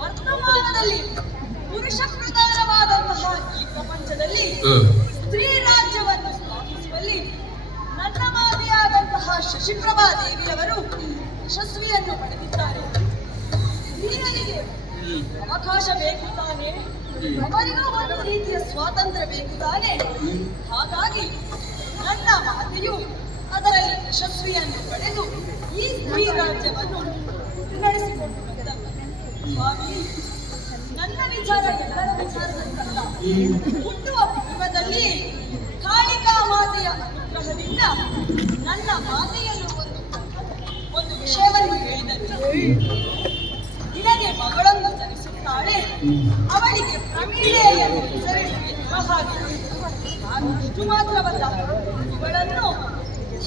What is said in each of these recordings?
ವರ್ತಮಾನದಲ್ಲಿ ಪುರುಷ ಪ್ರಧಾನವಾದಂತಹ ಈ ಪ್ರಪಂಚದಲ್ಲಿ ಸ್ತ್ರೀ ರಾಜ್ಯವನ್ನು ಸ್ಥಾಪಿಸುವಲ್ಲಿ ನನ್ನ ಮಾತೆಯಾದಂತಹ ಶಶಿಪ್ರಭಾ ದೇವಿಯವರು ಯಶಸ್ವಿಯನ್ನು ಪಡೆದಿದ್ದಾರೆ. ಸ್ತ್ರೀಯರಿಗೆ ಅವಕಾಶ ಬೇಕು ತಾನೆ, ಅವರಿಗೂ ಒಂದು ರೀತಿಯ ಸ್ವಾತಂತ್ರ್ಯ ಬೇಕು ತಾನೆ. ಹಾಗಾಗಿ ನನ್ನ ಮಾತೆಯು ಅದರಲ್ಲಿ ಯಶಸ್ವಿಯನ್ನು ಪಡೆದು ಈ ಸ್ತ್ರೀ ರಾಜ್ಯವನ್ನು ನಡೆಸಿಕೊಂಡು ಬಂದವರು. ಸ್ವಾಮಿ, ನನ್ನ ವಿಚಾರ ಎಲ್ಲರ ವಿಚಾರದಂತಲ್ಲ. ಹುಟ್ಟುವ ಪೂರ್ವದಲ್ಲಿ ಕಾಳಿಕಾ ಮಾತೆಯ ಅನುಗ್ರಹದಿಂದ ನನ್ನ ಮಾತೆಯಲ್ಲೂ ಒಂದು ವಿಷಯವನ್ನು ಹೇಳಿದರು. ನಿನಗೆ ಮಗಳನ್ನು ಜನಿಸುತ್ತಾಳೆ, ಅವಳಿಗೆ ಪ್ರಮೀಳೆ ಎಂದು ಹೆಸರಿಡುವ ಹಾಗೆ. ನಾನು ಅಷ್ಟು ಮಾತ್ರವಲ್ಲ, ಇವಳನ್ನು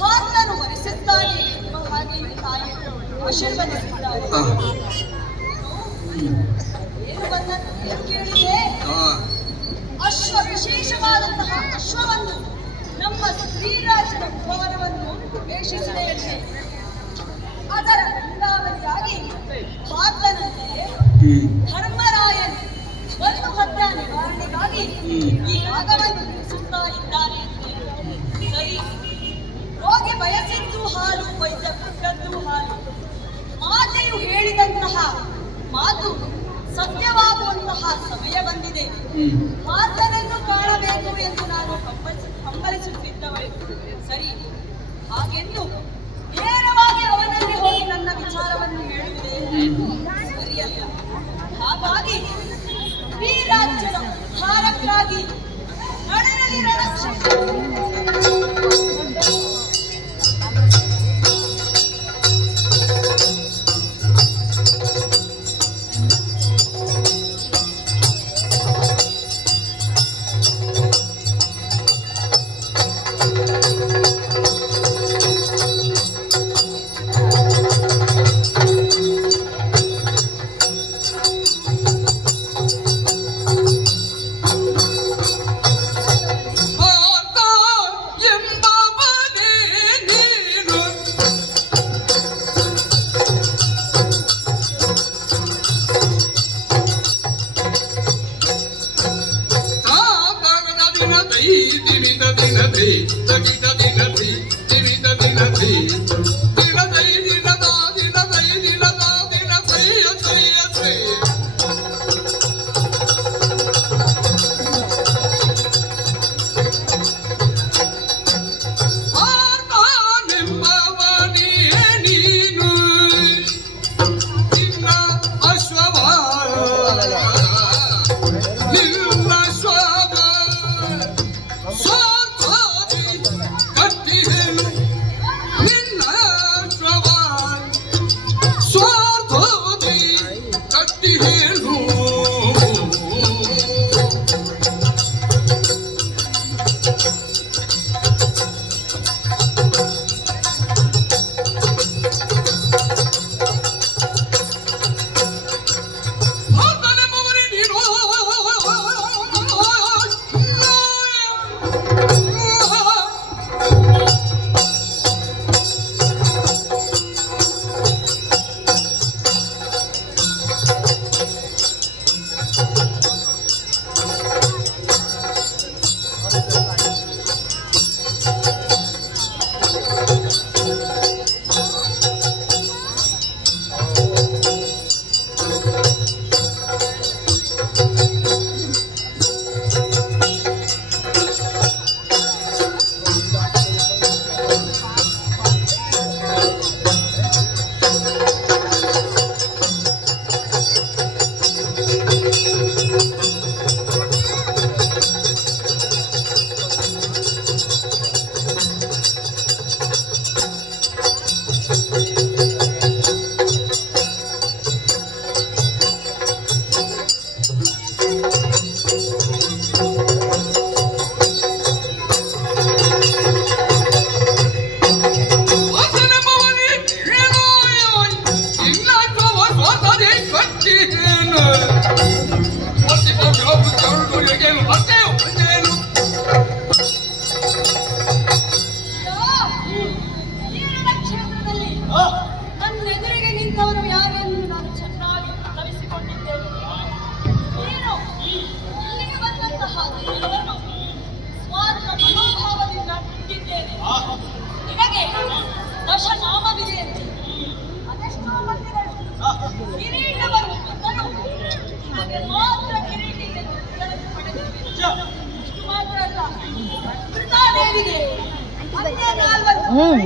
ಹಾಲನ್ನು ವರಿಸುತ್ತಾನೆ ಎನ್ನುವ ಹಾಗೆ ತಾಯಿ ಆಶೀರ್ವದಿಸಿದ್ದಾರೆ. ಏನು ಬಂದದ್ದು ಕೇಳಿದೆ? ವಿಶೇಷವಾದಂತಹ ಅಶ್ವವನ್ನು ನಮ್ಮ ಸ್ತ್ರೀ ರಾಜ್ಯದ ಭವನವನ್ನು ಪ್ರವೇಶಿಸಿದೆಯಂತೆ. ಅದರ ಲಿಂಗಾವಳಿಯಾಗಿ ಭಾರತನಂತೆ ಧರ್ಮರಾಯನು ಒಂದು ಹತ್ಯೆ ನಿವಾರಣೆಗಾಗಿ ಈ ಯಾಗವನ್ನು ನಡೆಸುತ್ತಾ ಇದ್ದಾನೆ. ಸರಿ, ರೋಗಿ ಬಯಸಿದ್ದು ಹಾಲು, ವೈದ್ಯ ಕೊಟ್ಟದ್ದು ಹಾಲು. ಮಾತೆಯು ಹೇಳಿದಂತಹ ಮಾತು ಸತ್ಯವಾಗುವಂತಹ ಸಮಯ ಬಂದಿದೆ. ಮಾತನನ್ನು ಕಾಣಬೇಕು ಎಂದು ನಾನು ಹಂಬಲಿಸುತ್ತಿದ್ದವಳು. ಸರಿ, ಹಾಗೆಂದು ನೇರವಾಗಿ ಅವನಲ್ಲಿ ಹೋಗಿ ನನ್ನ ವಿಚಾರವನ್ನು ಹೇಳುವುದೇ ಸರಿಯಲ್ಲ. ಹಾಗಾಗಿ ಈ ರಾಜ್ಯದ ಉದ್ಧಾರಕ್ಕಾಗಿ ನಡೆಯಲಿ ರಣಕ್ಷೇತ್ರ.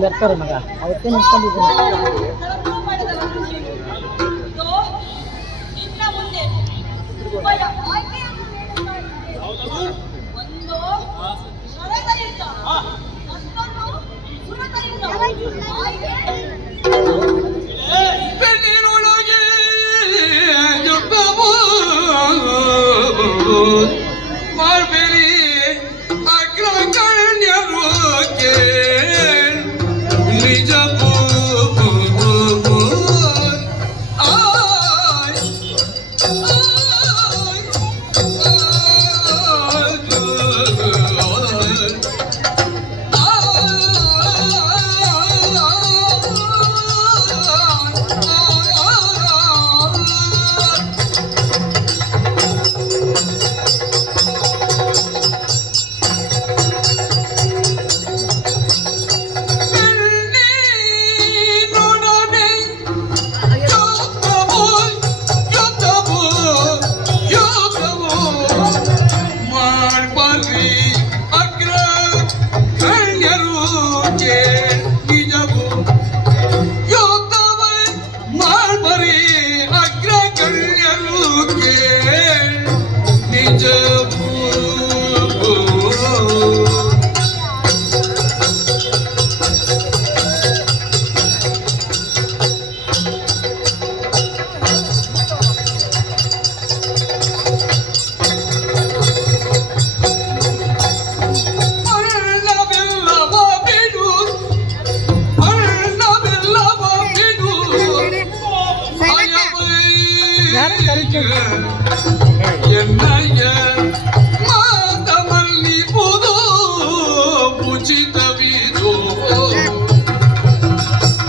ಬರ್ತಾರೆ ಮಗ ಅವತ್ತೇ ನಿಂತ್ಕೊಂಡಿದ್ದೀನಿ. ತಪ್ಪು ಮಾಡಿದವನು ನೀನು. ಇದೋ ನಿನ್ನ ಮುಂದೆ ಉಭಯ ಆಯ್ಕೆಯನ್ನು ನೀಡುತ್ತಾ ಇದ್ದೇನೆ. ಒಂದು ಶರದ ಯುದ್ಧ, ಮತ್ತೊಂದು ಸುರತ ಯುದ್ಧ. ಆಯ್ಕೆ ಬೆನ್ನಿನೊಳಗೆ ಯುದ್ಧವು ಮಾಡ್ಬೇಡಿ ಅಗ್ರಗಣ್ಯರು ನಿಜ ಎನ್ನಯ್ಯ ಮಾತಮಲ್ಲಿ ಬುದು ಉಚಿತವಿದು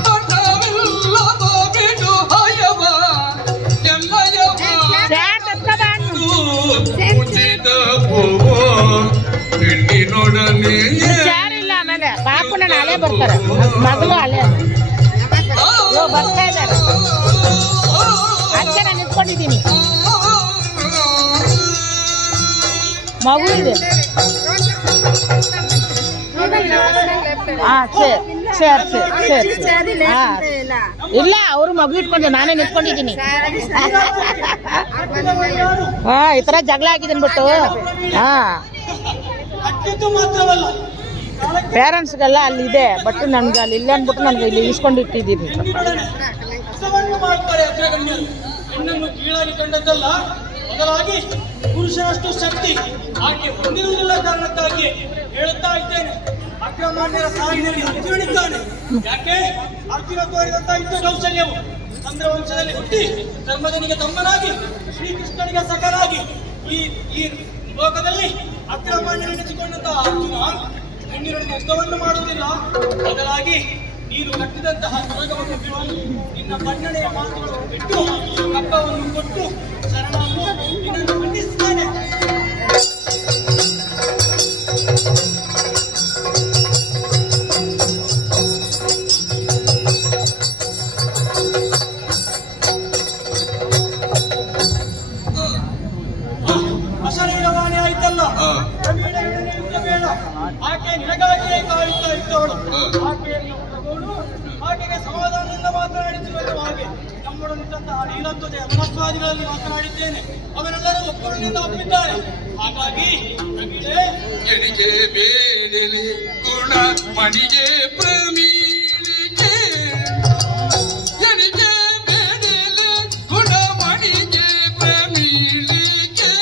ಪಟವಿಲ್ಲದ ಬಿಡು ಹಯವ ಎನ್ನಯ್ಯ ಉಚಿತವು ಹೆಣ್ಣಿನೊಡನೆ ಇಲ್ಲ ಆಮೇಲೆ ಪಾಪನ ನಾಳೆ ಬರ್ತಾರೆ ಮಗಳು ಅಲೆ ಬರ್ತಾ ಇದ್ದಾರೆ. ಅದಕ್ಕೆ ನಾನು ನಿಂತ್ಕೊಂಡಿದ್ದೀನಿ. ಮಗು ಇದೆ. ಸರಿ ಇಲ್ಲ ಅವರು ಮಗು ಇಟ್ಕೊಂಡು ನಾನೇ ನಿಂತ್ಕೊಂಡಿದ್ದೀನಿ. ಈ ತರ ಜಗಳ ಆಗಿದೆ ಅನ್ಬಿಟ್ಟು ಪೇರೆಂಟ್ಸ್ಗೆಲ್ಲ ಅಲ್ಲಿ ಇದೆ, ಬಟ್ ನನ್ಗೆ ಅಲ್ಲಿ ಇಲ್ಲ ಅನ್ಬಿಟ್ಟು ನನ್ಗೆ ಇಲ್ಲಿ ಇಸ್ಕೊಂಡು ಇಟ್ಟಿದ್ದೀನಿ. ಹೆಣ್ಣನ್ನು ಕೀಳಾಗಿ ಕಂಡದ್ದಲ್ಲ, ಬದಲಾಗಿ ಪುರುಷನಷ್ಟು ಶಕ್ತಿ ಆಕೆ ಹೊಂದಿರುವುದಿಲ್ಲ ಕಾರಣಕ್ಕಾಗಿ ಹೇಳುತ್ತಾ ಇದ್ದೇನೆ. ಅಗ್ರಮಾನ್ಯರ ಸಾಲಿನಲ್ಲಿ ಹತ್ತಿರಣಿದ್ದಾನೆ. ಯಾಕೆ ಅರ್ಜುನ ತೋರಿದಂತ ಯುದ್ಧ ಕೌಶಲ್ಯವು ಚಂದ್ರವಂಶದಲ್ಲಿ ಹುಟ್ಟಿ ಧರ್ಮದನಿಗೆ ತಮ್ಮನಾಗಿ ಶ್ರೀಕೃಷ್ಣನಿಗೆ ಸಖನಾಗಿ ಈ ಲೋಕದಲ್ಲಿ ಅಗ್ರಮಾನ್ಯರೆನಿಸಿಕೊಂಡಂತಹ ಅರ್ಜುನ ಹೆಣ್ಣಿರೊಡನೆ ಯುದ್ಧವನ್ನು ಮಾಡುವುದಿಲ್ಲ, ಬದಲಾಗಿ ನೀನು ಕಟ್ಟಿದಂತಹ ಸ್ವರ್ಗವನ್ನು ಬಿಟ್ಟು ನಿನ್ನ ಬಣ್ಣನೆಯ ಮಾತುಗಳನ್ನು ಬಿಟ್ಟು ಕಪ್ಪವನ್ನು ಕೊಟ್ಟು ಶರಣಾಗಿ ನಿನ್ನನ್ನು ಖಂಡಿಸುತ್ತಾನೆ. ಅಶರೀರವಾಣಿ ಆಯ್ತಲ್ಲ, ಆಕೆ ನಿನಗಾಗಿಯೇ ಕಾಯುತ್ತಾ ಇದ್ದವಳು. ಆಕೆಯನ್ನು ತಗೊಂಡು ಆಕೆಗೆ ಸಮಾಧಾನದಿಂದ ಮಾತನಾಡಿಸಿಕೊಂಡು ಹಾಗೆ ನಮ್ಮೊಡನಿದ್ದಂತಹ ನೀಲತ್ವತೆಯ ಮನಸ್ವಾದಿಗಳಲ್ಲಿ ಮಾತನಾಡಿದ್ದೇನೆ. ಅವರೆಲ್ಲರೂ ಒಬ್ಬರನ್ನಿಂದ ಒಪ್ಪಿದ್ದಾರೆ. ಹಾಗಾಗಿ ಎಣಿಕೆ ಬೇಡಲಿ ಗುಣ ಮಣಿಗೆ ಪ್ರಮೀಳಿಕೆ, ಎಣಿಕೆ ಬೇಡಲಿ ಗುಣ ಮಣಿಗೆ ಪ್ರಮೀಳಿಕೆ.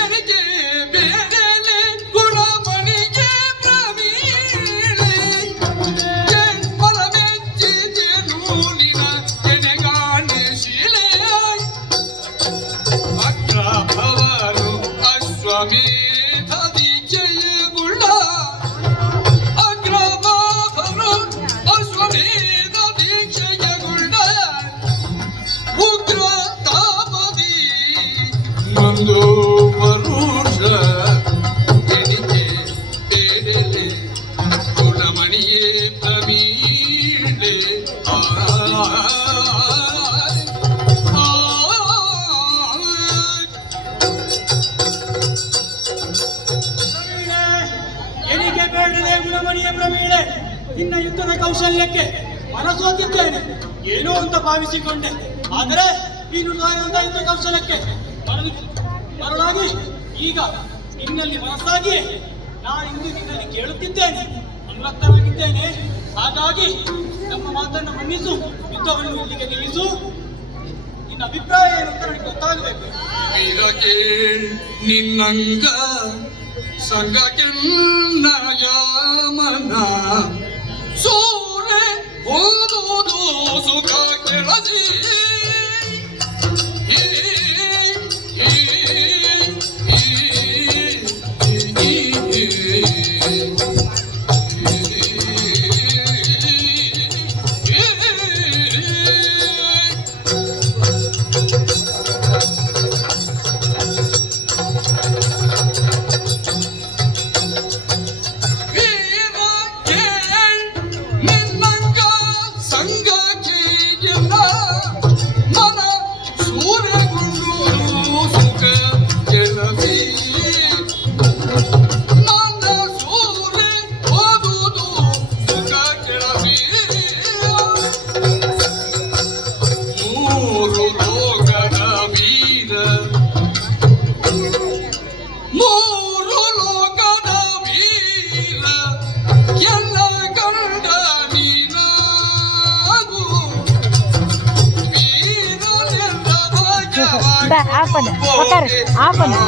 ಎಣಿಕೆ ಬೇಡಲಿ ಗುಣ ಎಣಿಕೆ ಪ್ರಮೀಳೆ ಪ್ರವೀಣೆ, ಎಣಿಕೆ ಬೇಡದೆ ಗುಣಮಣಿಯ ಪ್ರವೀಣೆ, ನಿನ್ನ ಯುದ್ಧದ ಕೌಶಲ್ಯಕ್ಕೆ ಮನಸೋತಿದ್ದೇನೆ ಏನೋ ಅಂತ ಭಾವಿಸಿಕೊಂಡೆ. ಆದರೆ ಈ ನುಡಿದಾದಂತಹ ಯುದ್ಧ ಕೌಶಲ್ಯಕ್ಕೆ ಮರಳಾಗಿ ಈಗ ನಿನ್ನಲ್ಲಿ ಮನಸ್ಸಾಗಿ ನಾನಿಂದು ನಿನ್ನಲ್ಲಿ ಕೇಳುತ್ತಿದ್ದೇನೆ, ಅನುರಕ್ತನಾಗಿದ್ದೇನೆ. ಹಾಗಾಗಿ ನಮ್ಮ ಮಾತನ್ನು ಮನ್ನಿಸು, ಯುದ್ಧವನ್ನು ಇಲ್ಲಿಗೆ ನಿಲ್ಲಿಸು. ನಿನ್ನ ಅಭಿಪ್ರಾಯ ಏನು ಅಂತ ನನಗೆ ಗೊತ್ತಾಗಬೇಕು. ಇದಕ್ಕೆ ನಿನ್ನಂಗ ಸಂಗಕ್ಕೆನ್ನಯ ಮನ ಸೂರೆ ಓದುವುದು ಸುಖ ಕೆಳಸಿ Apa nih?